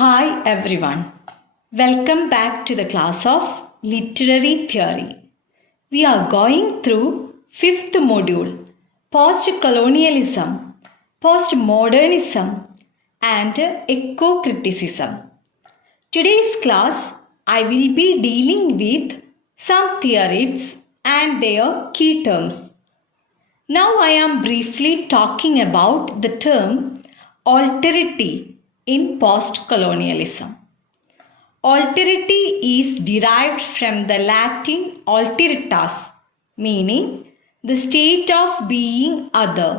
Hi everyone. Welcome back to the class of Literary Theory. We are going through 5th module, Post-colonialism, Postmodernism and Eco-criticism. Today's class I will be dealing with some theories and their key terms. Now I am briefly talking about the term alterity in post-colonialism. Alterity is derived from the Latin alteritas, meaning the state of being other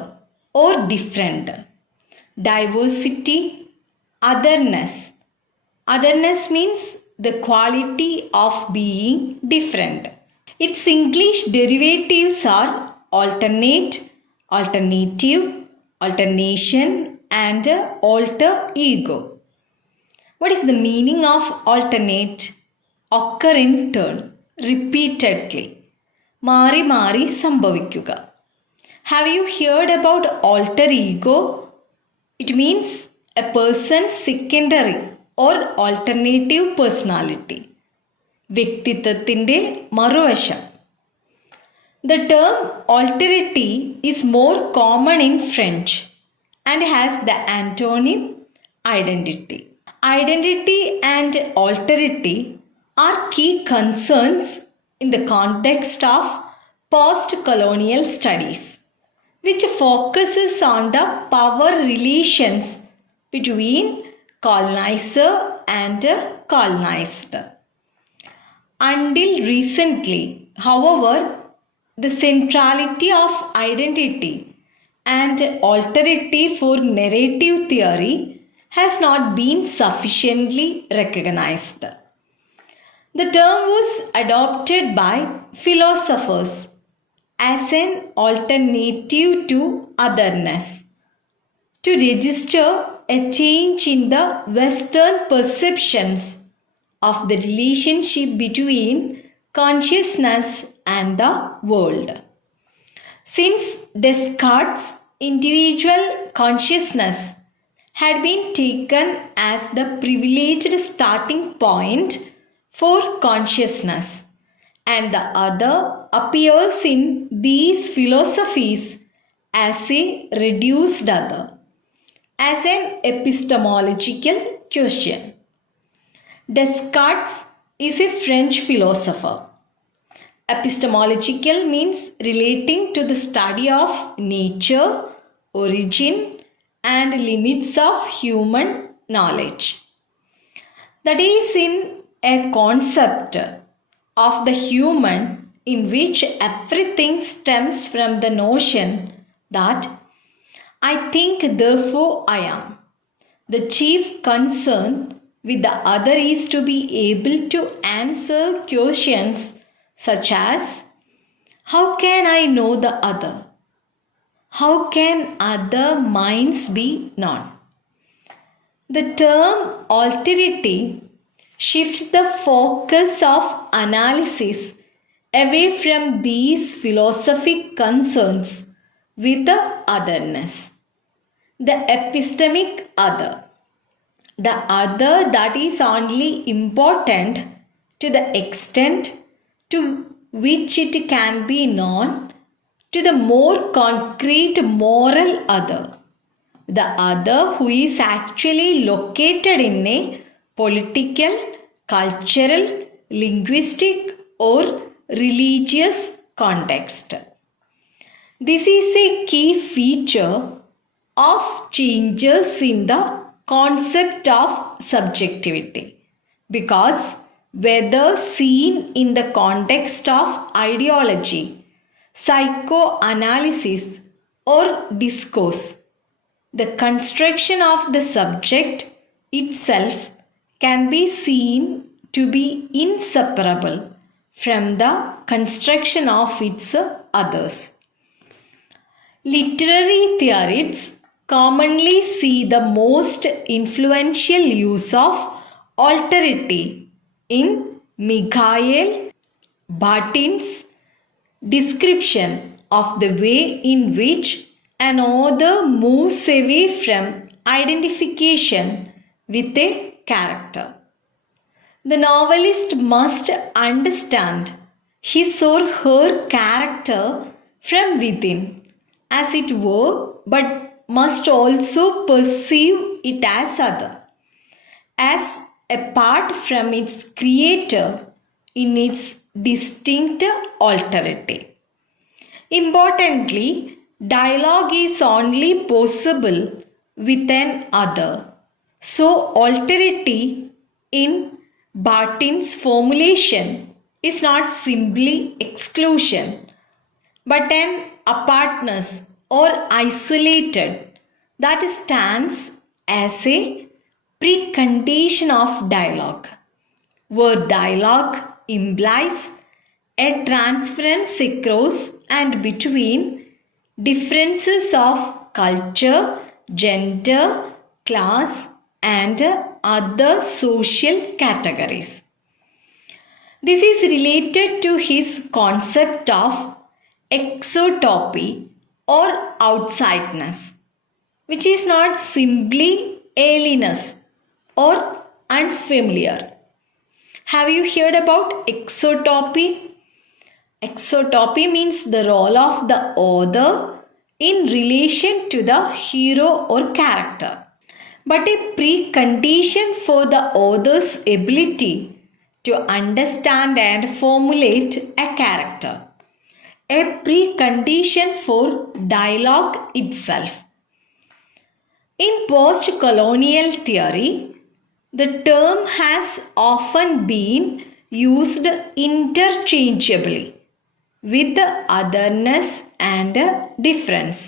or different. Diversity, otherness. Otherness means the quality of being different. Its English derivatives are alternate, alternative, alternation, and alter ego. What is the meaning of alternate? Occur in turn, repeatedly. മാറി മാറി സംഭവിക്കുക. Have you heard about alter ego? It means a person's secondary or alternative personality. വ്യക്തിത്വത്തിൻ്റെ മറുവശം. The term alterity is more common in French and has the antonym identity. Identity and alterity are key concerns in the context of post-colonial studies, which focuses on the power relations between colonizer and colonized. Until recently, however, the centrality of identity and alterity for narrative theory has not been sufficiently recognized. The term was adopted by philosophers as an alternative to otherness, to register a change in the Western perceptions of the relationship between consciousness and the world. Since Descartes' individual consciousness had been taken as the privileged starting point for consciousness, and the other appears in these philosophies as a reduced other, as an epistemological question. Descartes is a French philosopher. Epistemological means relating to the study of nature, origin, and limits of human knowledge. That is in a concept of the human in which everything stems from the notion that I think, therefore I am. The chief concern with the other is to be able to answer questions such as, how can I know the other? How can other minds be known? The term alterity shifts the focus of analysis away from these philosophic concerns with the otherness, the epistemic other, the other that is only important to the extent to which it can be known, to the more concrete moral other, the other who is actually located in a political, cultural, linguistic or religious context. This is a key feature of changes in the concept of subjectivity, because whether seen in the context of ideology, psychoanalysis or discourse, the construction of the subject itself can be seen to be inseparable from the construction of its others. Literary theorists commonly see the most influential use of alterity in Mikhail Bakhtin's description of the way in which an author moves away from identification with a character. The novelist must understand his or her character from within, as it were, but must also perceive it as other, as apart from its creator in its distinct alterity. Importantly, dialogue is only possible with an other. So, alterity in Barton's formulation is not simply exclusion, but an apartness or isolated that stands as a precondition of dialogue, where dialogue implies a transference across and between differences of culture, gender, class, and other social categories. This is related to his concept of exotopy or outsideness, which is not simply alienness or unfamiliar. Have you heard about exotopy? Exotopy means the role of the author in relation to the hero or character, but a precondition for the author's ability to understand and formulate a character, a precondition for dialogue itself. In post-colonial theory, the term has often been used interchangeably with otherness and difference.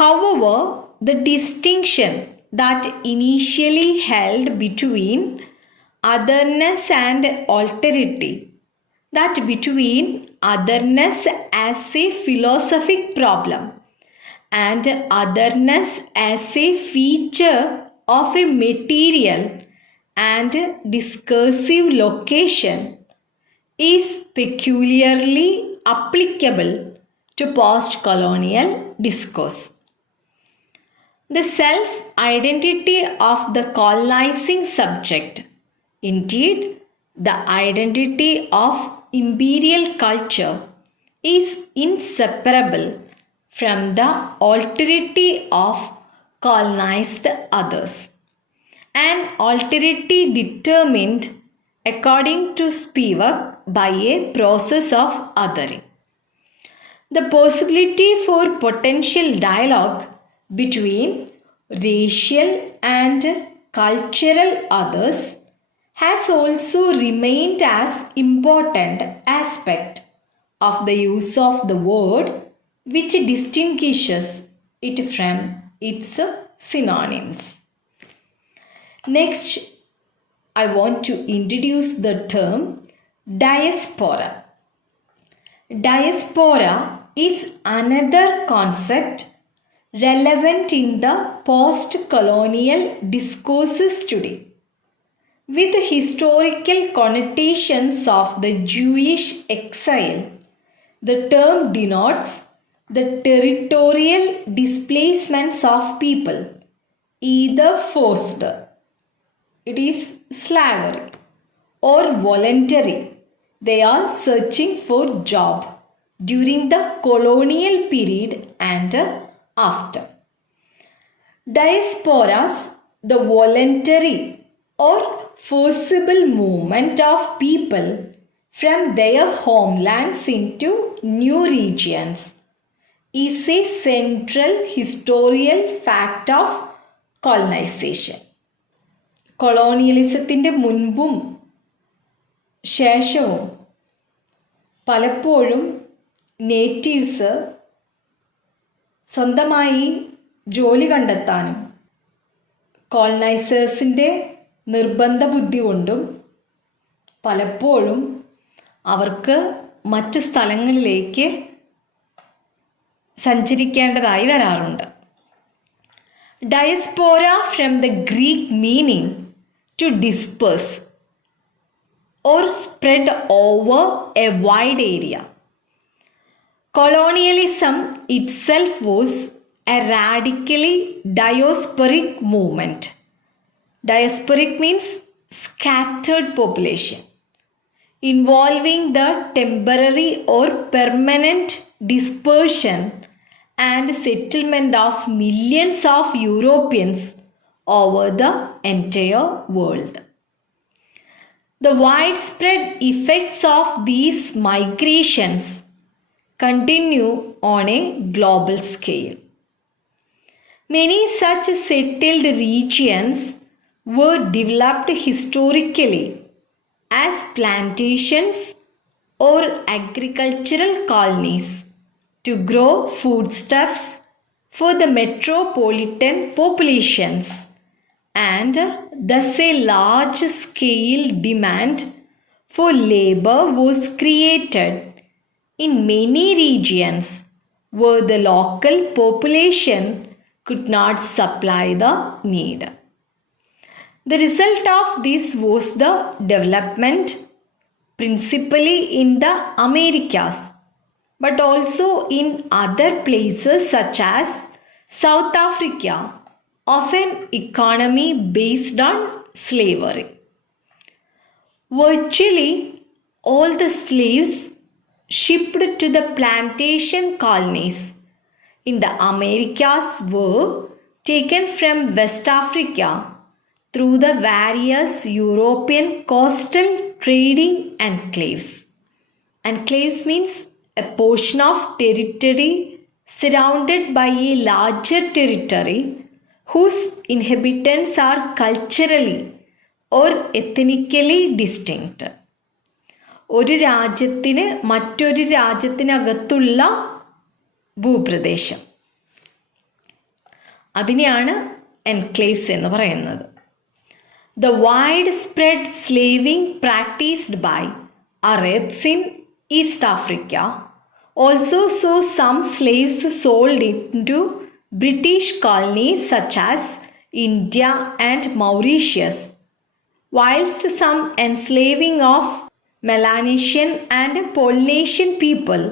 However, the distinction that initially held between otherness and alterity, that between otherness as a philosophic problem and otherness as a feature of a material and discursive location, is peculiarly applicable to post-colonial discourse. The self-identity of the colonizing subject, indeed, the identity of imperial culture, is inseparable from the alterity of colonized others. An alterity determined according to Spivak by a process of othering. The possibility for potential dialogue between racial and cultural others has also remained as important aspect of the use of the word, which distinguishes it from its synonyms. Next, I want to introduce the term diaspora. Diaspora is another concept relevant in the post-colonial discourses today, with historical connotations of the Jewish exile. The term denotes the territorial displacements of people, either forced, it is slavery, or voluntary. They are searching for job during the colonial period and after. Diasporas, the voluntary or forcible movement of people from their homelands into new regions, is a central historical fact of colonization. കൊളോണിയലിസത്തിൻ്റെ മുൻപും ശേഷവും പലപ്പോഴും natives സ്വന്തമായി ജോലി കണ്ടെത്താനും കോളനൈസേഴ്സിൻ്റെ നിർബന്ധ ബുദ്ധി കൊണ്ടും പലപ്പോഴും അവർക്ക് മറ്റ് സ്ഥലങ്ങളിലേക്ക് സഞ്ചരിക്കേണ്ടതായി വരാറുണ്ട്. Diaspora from the Greek meaning to disperse or spread over a wide area. Colonialism itself was a radically diasporic movement. Diasporic means scattered population, involving the temporary or permanent dispersion and settlement of millions of Europeans over the entire world. The widespread effects of these migrations continue on a global scale. Many such settled regions were developed historically as plantations or agricultural colonies to grow foodstuffs for the metropolitan populations, and thus a large scale demand for labor was created in many regions where the local population could not supply the need. The result of this was the development principally in the Americas, but also in other places such as South Africa, of an economy based on slavery. Virtually all the slaves shipped to the plantation colonies in the Americas were taken from West Africa through the various European coastal trading enclaves. Enclaves means a portion of territory surrounded by a larger territory whose inhabitants are culturally or ethnically distinct. ഒരു രാജ്യത്തിന് മറ്റൊരു രാജ്യത്തിനകത്തുള്ള ഭൂപ്രദേശം, അതിനെയാണ് enclaves എന്ന് പറയുന്നത്. The widespread slaving practiced by Arabs in East Africa also saw some slaves sold into British colonies such as India and Mauritius, whilst some enslaving of Melanesian and Polynesian people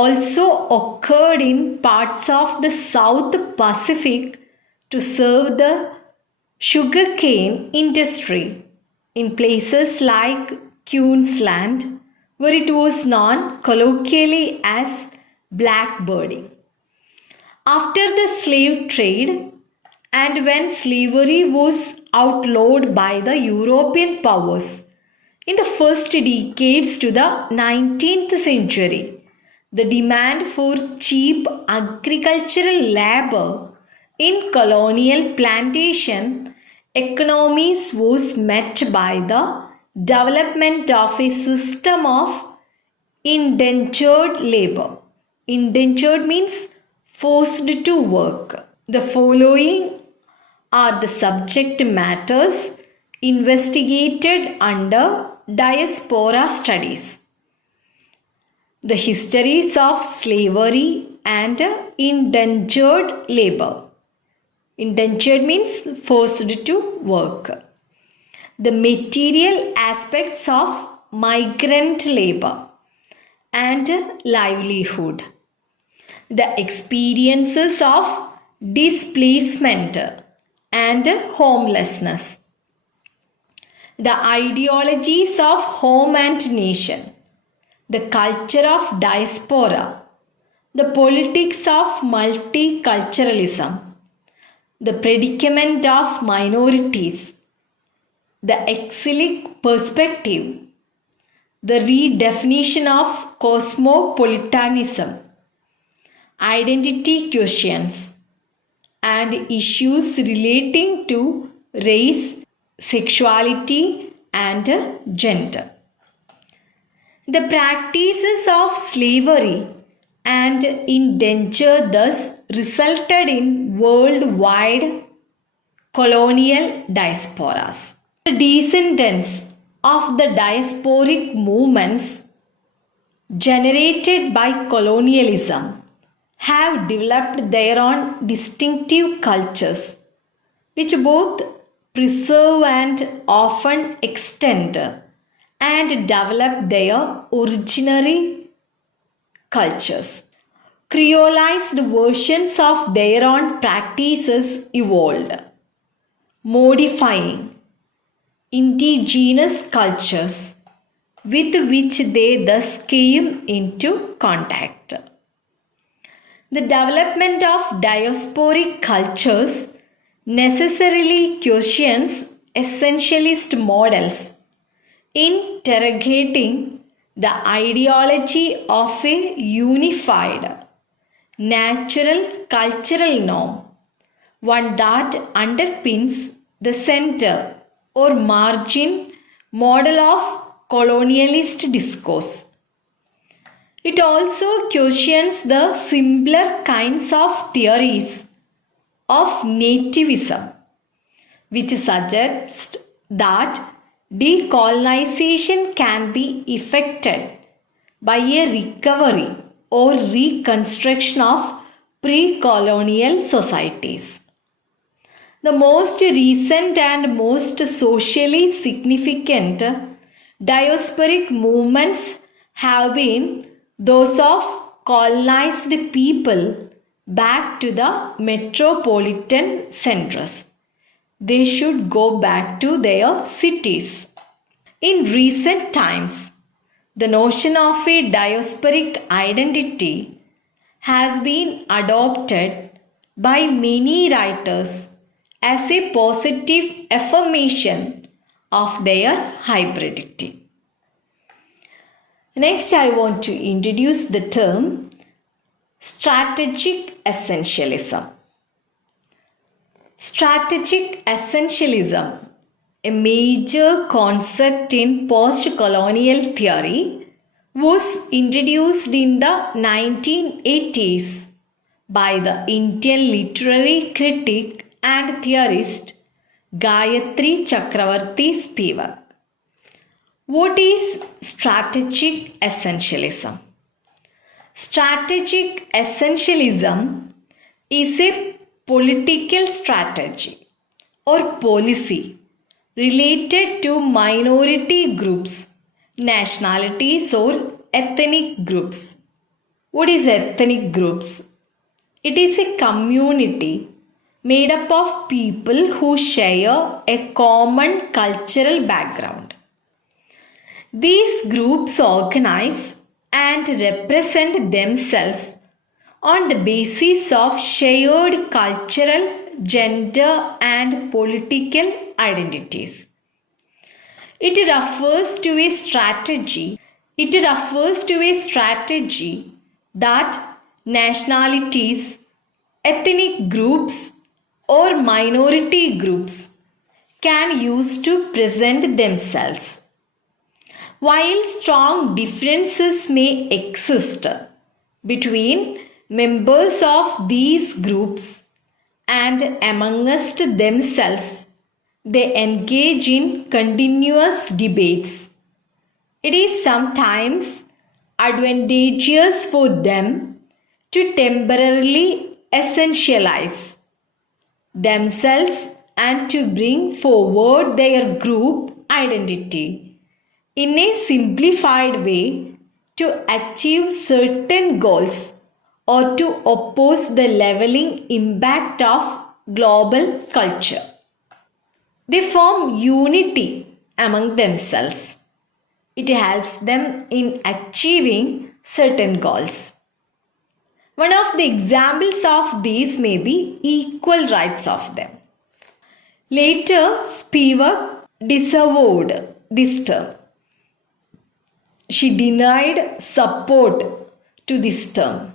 also occurred in parts of the South Pacific to serve the sugarcane industry in places like Queensland, where it was known colloquially as blackbirding. After the slave trade, and when slavery was outlawed by the European powers in the first decades to the 19th century, the demand for cheap agricultural labor in colonial plantation economies was met by the development of a system of indentured labor. Indentured means forced to work. The following are the subject matters investigated under diaspora studies: the histories of slavery and indentured labor. Indentured means forced to work. The material aspects of migrant labor and livelihood. The experiences of displacement and homelessness. The ideologies of home and nation. The culture of diaspora. The politics of multiculturalism. The predicament of minorities. The exilic perspective. The redefinition of cosmopolitanism. Identity questions and issues relating to race, sexuality, and gender. The practices of slavery and indenture thus resulted in worldwide colonial diasporas. The descendants of the diasporic movements generated by colonialism have developed their own distinctive cultures, which both preserve and often extend and develop their originary cultures. Creolized versions of their own practices evolved. modifying indigenous cultures with which they thus came into contact. The development of diasporic cultures necessarily questions essentialist models, interrogating the ideology of a unified natural cultural norm, one that underpins the center or margin model of colonialist discourse. It also questions the simpler kinds of theories of nativism, which suggest that decolonization can be effected by a recovery or reconstruction of pre-colonial societies. The most recent and most socially significant diasporic movements have been those of colonized people back to the metropolitan centers. They should go back to their cities. In recent times, the notion of a diasporic identity has been adopted by many writers as a positive affirmation of their hybridity. Next, I want to introduce the term strategic essentialism. Strategic essentialism, a major concept in post-colonial theory, was introduced in the 1980s by the Indian literary critic and theorist Gayatri Chakravarti Spivak. What is strategic essentialism? Strategic essentialism is a political strategy or policy related to minority groups, nationalities, or ethnic groups. What is ethnic groups? It is a community made up of people who share a common cultural background. These groups organize and represent themselves on the basis of shared cultural, gender, and political identities. It refers to a strategy that nationalities, ethnic groups, or minority groups can use to present themselves. While strong differences may exist between members of these groups and amongst themselves, they engage in continuous debates. It is sometimes advantageous for them to temporarily essentialize themselves and to bring forward their group identity in a simplified way to achieve certain goals or to oppose the leveling impact of global culture. They form unity among themselves. It helps them in achieving certain goals. One of the examples of these may be equal rights of them. Later, Spivak disavowed this term. She denied support to this term.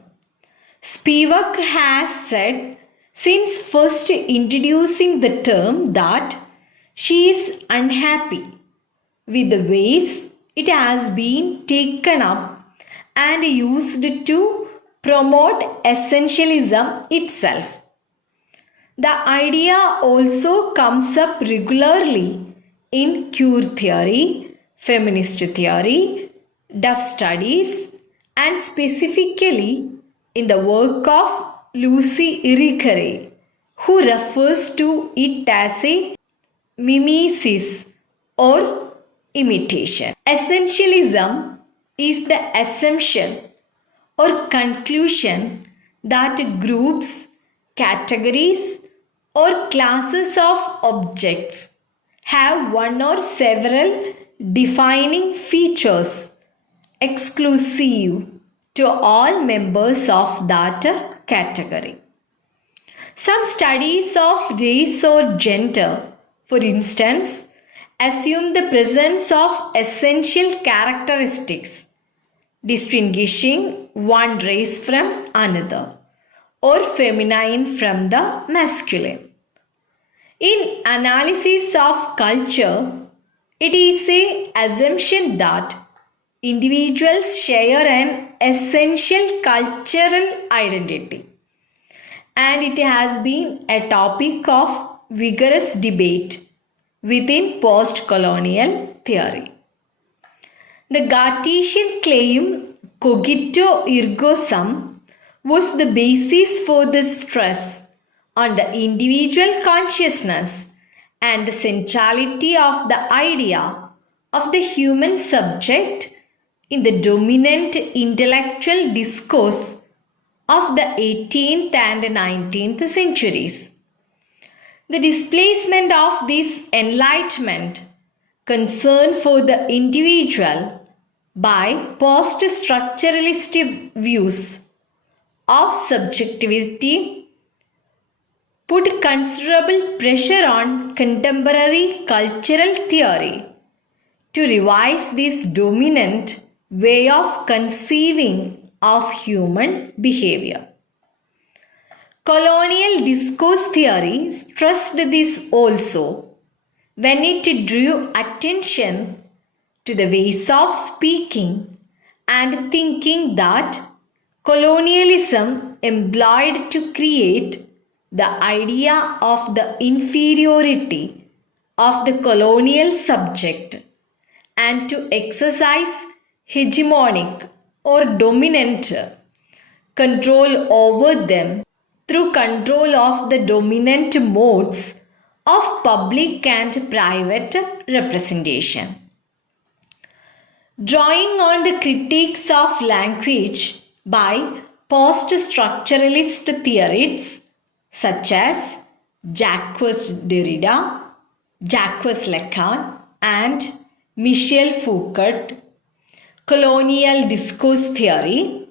Spivak has said since first introducing the term that she is unhappy with the ways it has been taken up and used to promote essentialism itself. The idea also comes up regularly in queer theory, feminist theory, deaf studies, and specifically in the work of Lucy Irigaray, who refers to it as a mimesis or imitation. Essentialism is the assumption or conclusion that groups, categories, or classes of objects have one or several defining features exclusive to all members of that category. Some studies of race or gender, for instance, assume the presence of essential characteristics distinguishing one race from another or feminine from the masculine. In analysis of culture, it is an assumption that individuals share an essential cultural identity, and it has been a topic of vigorous debate within post-colonial theory. The Cartesian claim cogito ergo sum was the basis for the stress on the individual consciousness and the centrality of the idea of the human subject in the dominant intellectual discourse of the 18th and 19th centuries. The displacement of this Enlightenment concern for the individual by post-structuralist views of subjectivity put considerable pressure on contemporary cultural theory to revise this dominant way of conceiving of human behavior. Colonial discourse theory stressed this also when it drew attention to the ways of speaking and thinking that colonialism employed to create the idea of the inferiority of the colonial subject and to exercise hegemonic or dominant control over them through control of the dominant modes of public and private representation. Drawing on the critiques of language by post-structuralist theorists such as Jacques Derrida, Jacques Lacan, and Michel Foucault, colonial discourse theory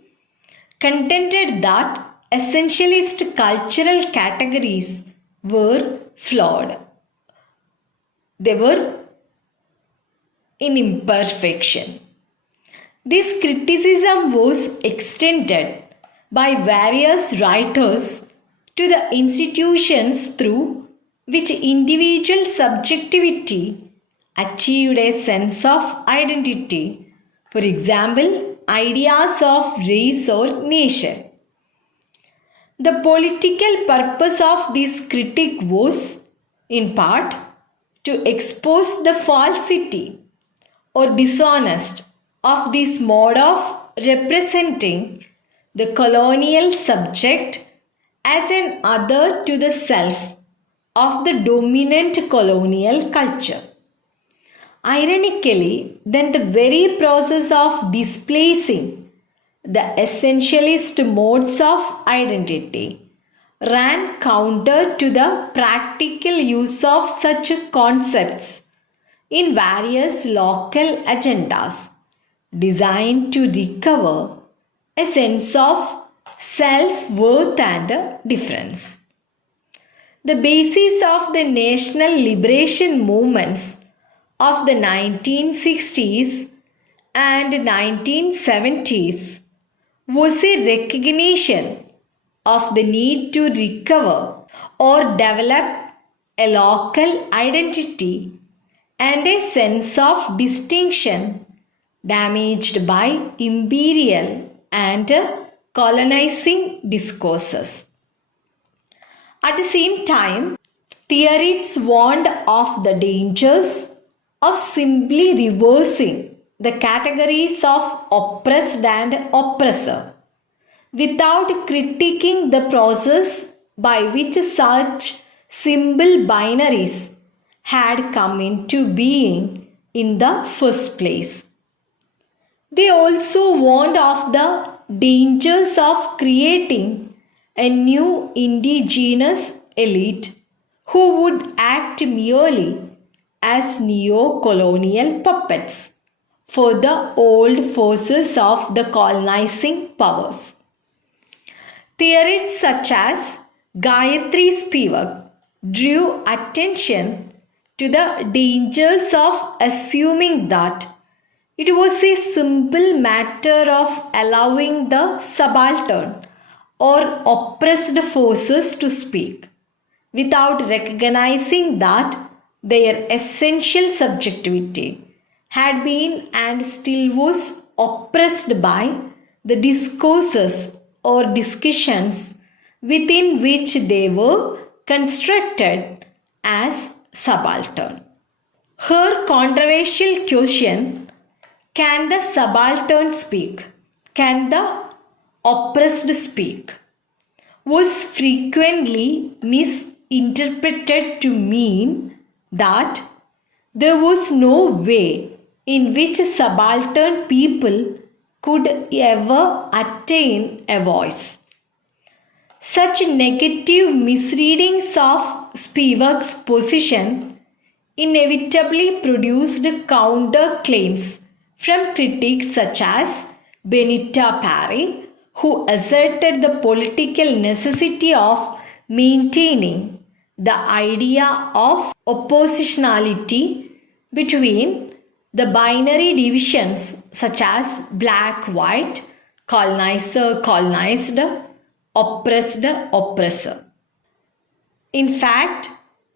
contended that essentialist cultural categories were flawed. They were in imperfection. This criticism was extended by various writers to the institutions through which individual subjectivity achieved a sense of identity, for example, ideas of race or nation. The political purpose of this critique was, in part, to expose the falsity or dishonest of this mode of representing the colonial subject as an other to the self of the dominant colonial culture. Ironically, then the very process of displacing the essentialist modes of identity ran counter to the practical use of such concepts in various local agendas designed to recover a sense of self-worth and difference. The basis of the national liberation movements of the 1960s and 1970s was a recognition of the need to recover or develop a local identity and a sense of distinction damaged by imperial and colonizing discourses. At the same time, theorists warned of the dangers of simply reversing the categories of oppressed and oppressor without critiquing the process by which such symbol binaries had come into being in the first place. They also warned of the dangers of creating a new indigenous elite who would act merely as neo-colonial puppets for the old forces of the colonizing powers. Theorists such as Gayatri Spivak drew attention to the dangers of assuming that it was a simple matter of allowing the subaltern or oppressed forces to speak, without recognizing that their essential subjectivity had been and still was oppressed by the discourses or discussions within which they were constructed as subaltern. Her controversial question, can the subaltern speak? Can the oppressed speak? Was frequently misinterpreted to mean that there was no way in which subaltern people could ever attain a voice. Such negative misreadings of Spivak's position inevitably produced counter-claims from critics such as Benita Parry, who asserted the political necessity of maintaining the idea of oppositionality between the binary divisions such as black-white, colonizer-colonized, oppressed-oppressor. In fact,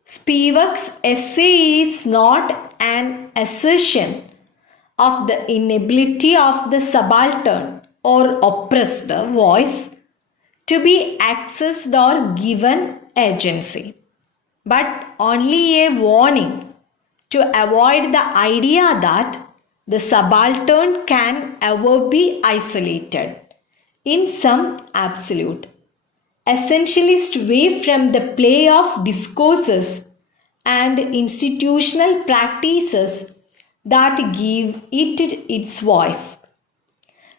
Spivak's essay is not an assertion of the inability of the subaltern or oppressed voice to be accessed or given agency, but only a warning to avoid the idea that the subaltern can ever be isolated in some absolute, essentialist way from the play of discourses and institutional practices that give it its voice.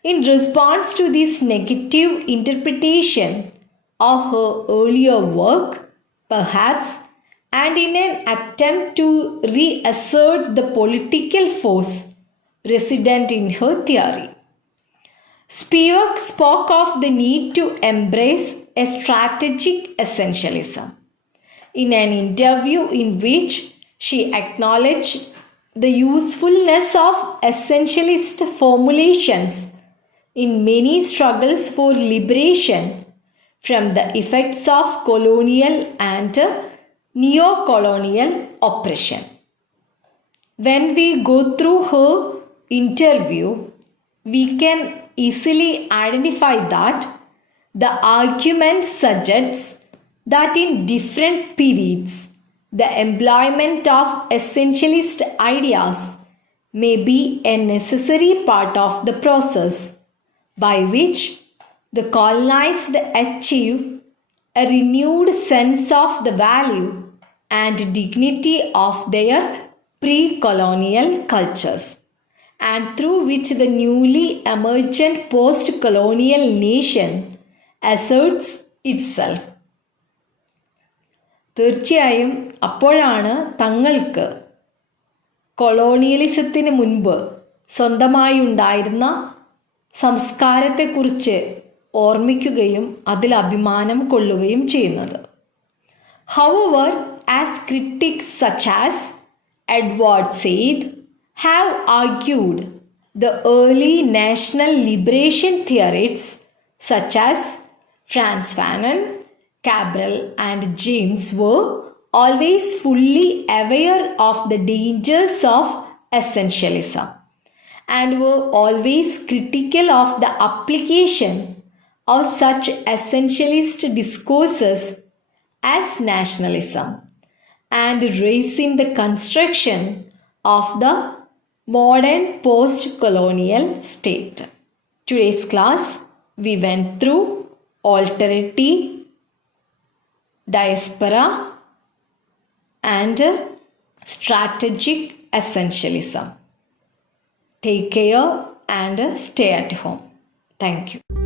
In response to this negative interpretation of her earlier work, perhaps, and in an attempt to reassert the political force resident in her theory, Spivak spoke of the need to embrace a strategic essentialism. In an interview in which she acknowledged the usefulness of essentialist formulations in many struggles for liberation from the effects of colonial and neo-colonial oppression. When we go through her interview, we can easily identify that the argument suggests that in different periods, the employment of essentialist ideas may be a necessary part of the process by which the colonized achieve a renewed sense of the value and dignity of their pre-colonial cultures, and through which the newly emergent post-colonial nation asserts itself. തീർച്ചയായും അപ്പോഴാണ് തങ്ങൾക്ക് കൊളോണിയലിസത്തിന് മുൻപ് സ്വന്തമായി ഉണ്ടായിരുന്ന സംസ്കാരത്തെക്കുറിച്ച് ഓർമ്മിക്കുകയും അതിൽ അഭിമാനം കൊള്ളുകയും ചെയ്യുന്നത്. However, as critics such as Edward Said have argued, the early national liberation theorists such as Frantz Fanon, Cabral and James were always fully aware of the dangers of essentialism and were always critical of the application of such essentialist discourses as nationalism and raising the construction of the modern post-colonial state. Today's class, we went through alterity, diaspora, and strategic essentialism. Take care and stay at home. Thank you.